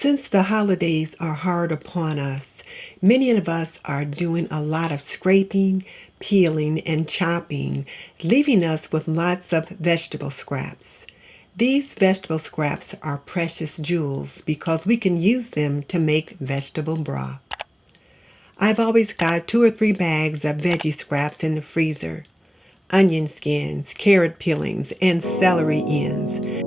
Since the holidays are hard upon us, many of us are doing a lot of scraping, peeling, and chopping, leaving us with lots of vegetable scraps. These vegetable scraps are precious jewels because we can use them to make vegetable broth. I've always got 2 or 3 bags of veggie scraps in the freezer. Onion skins, carrot peelings, and celery ends.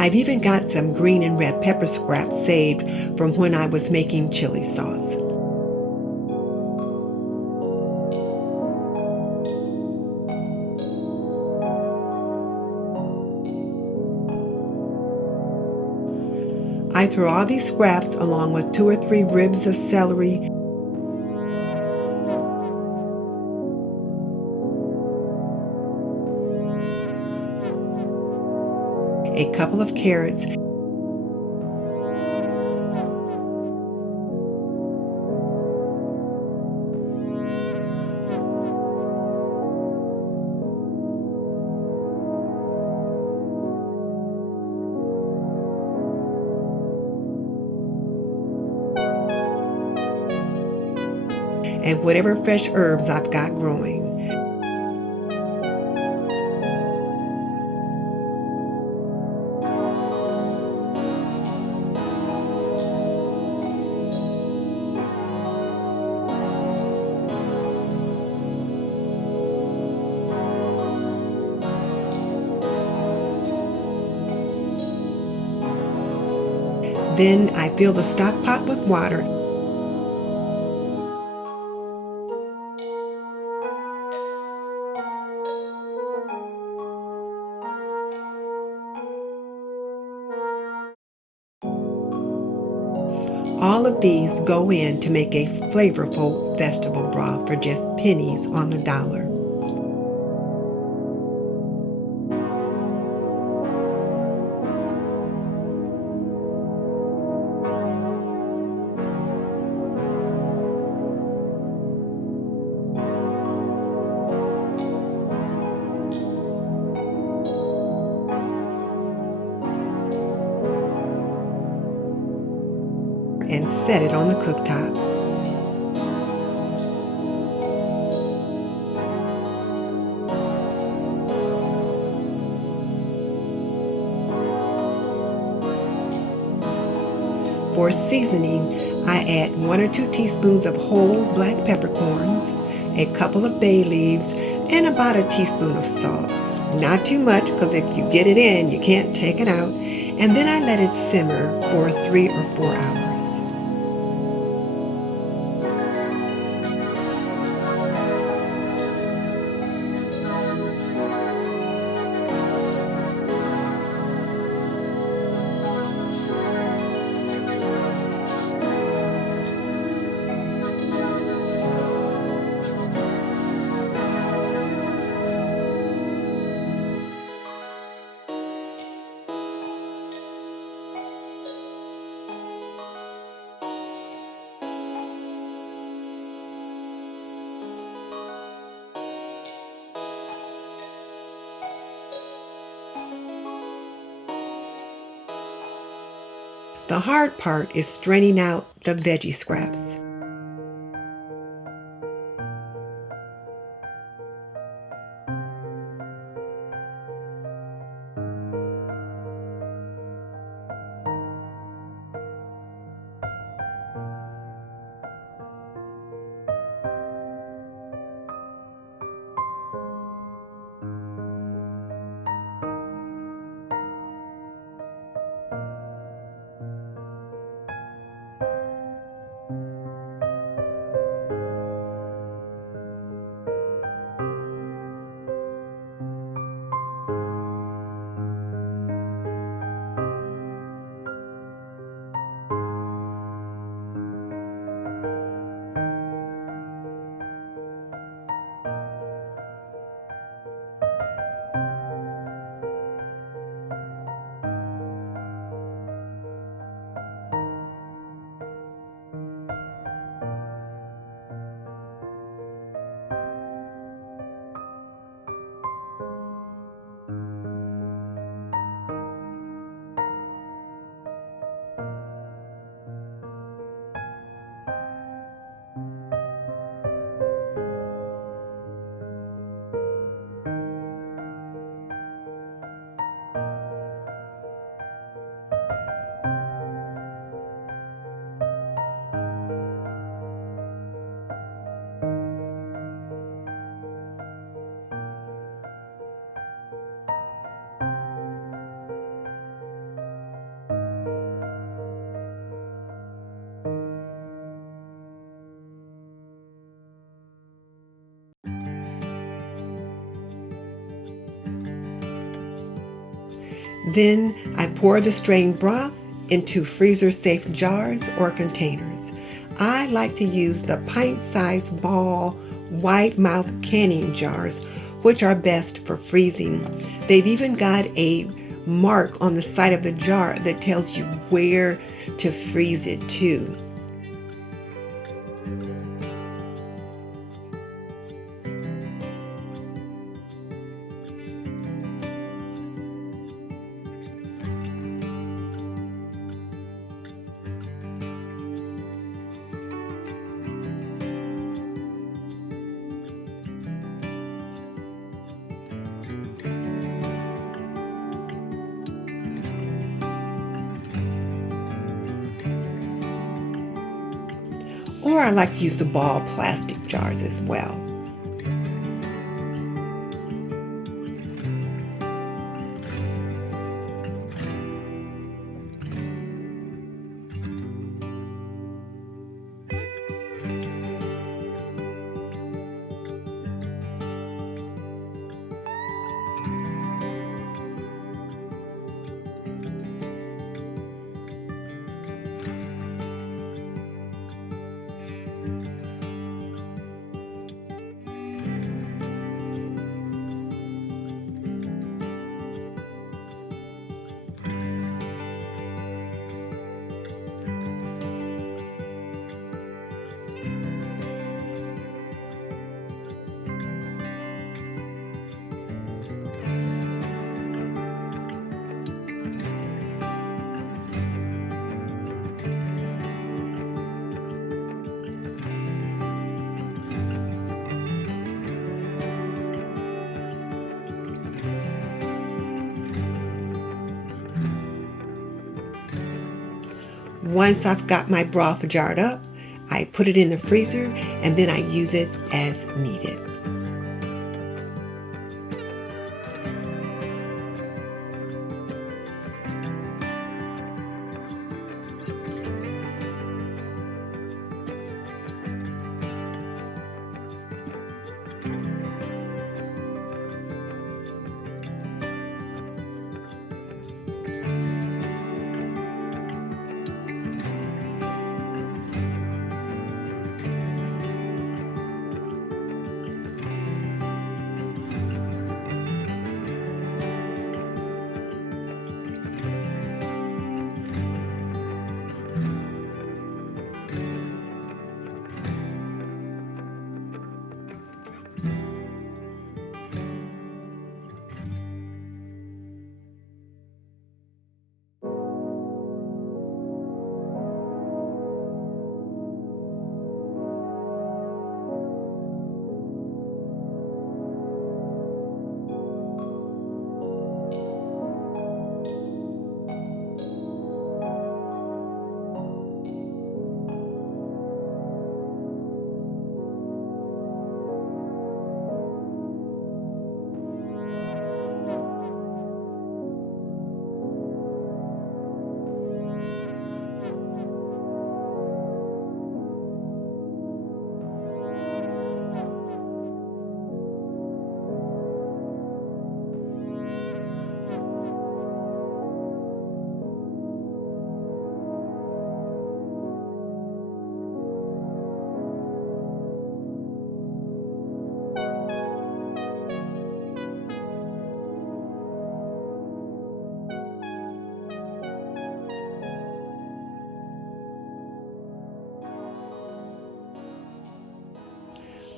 I've even got some green and red pepper scraps saved from when I was making chili sauce. I throw all these scraps along with 2 or 3 ribs of celery, a couple of carrots, and whatever fresh herbs I've got growing. Then I fill the stock pot with water. All of these go in to make a flavorful vegetable broth for just pennies on the dollar. And set it on the cooktop. For seasoning, I add 1 or 2 teaspoons of whole black peppercorns, a couple of bay leaves, and about a teaspoon of salt. Not too much, because if you get it in, you can't take it out. And then I let it simmer for 3 or 4 hours. The hard part is straining out the veggie scraps. Then I pour the strained broth into freezer-safe jars or containers. I like to use the pint-sized ball wide-mouth canning jars, which are best for freezing. They've even got a mark on the side of the jar that tells you where to freeze it to. Or I like to use the ball plastic jars as well. Once I've got my broth jarred up, I put it in the freezer and then I use it as needed.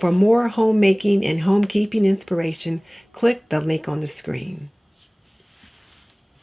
For more homemaking and homekeeping inspiration, click the link on the screen.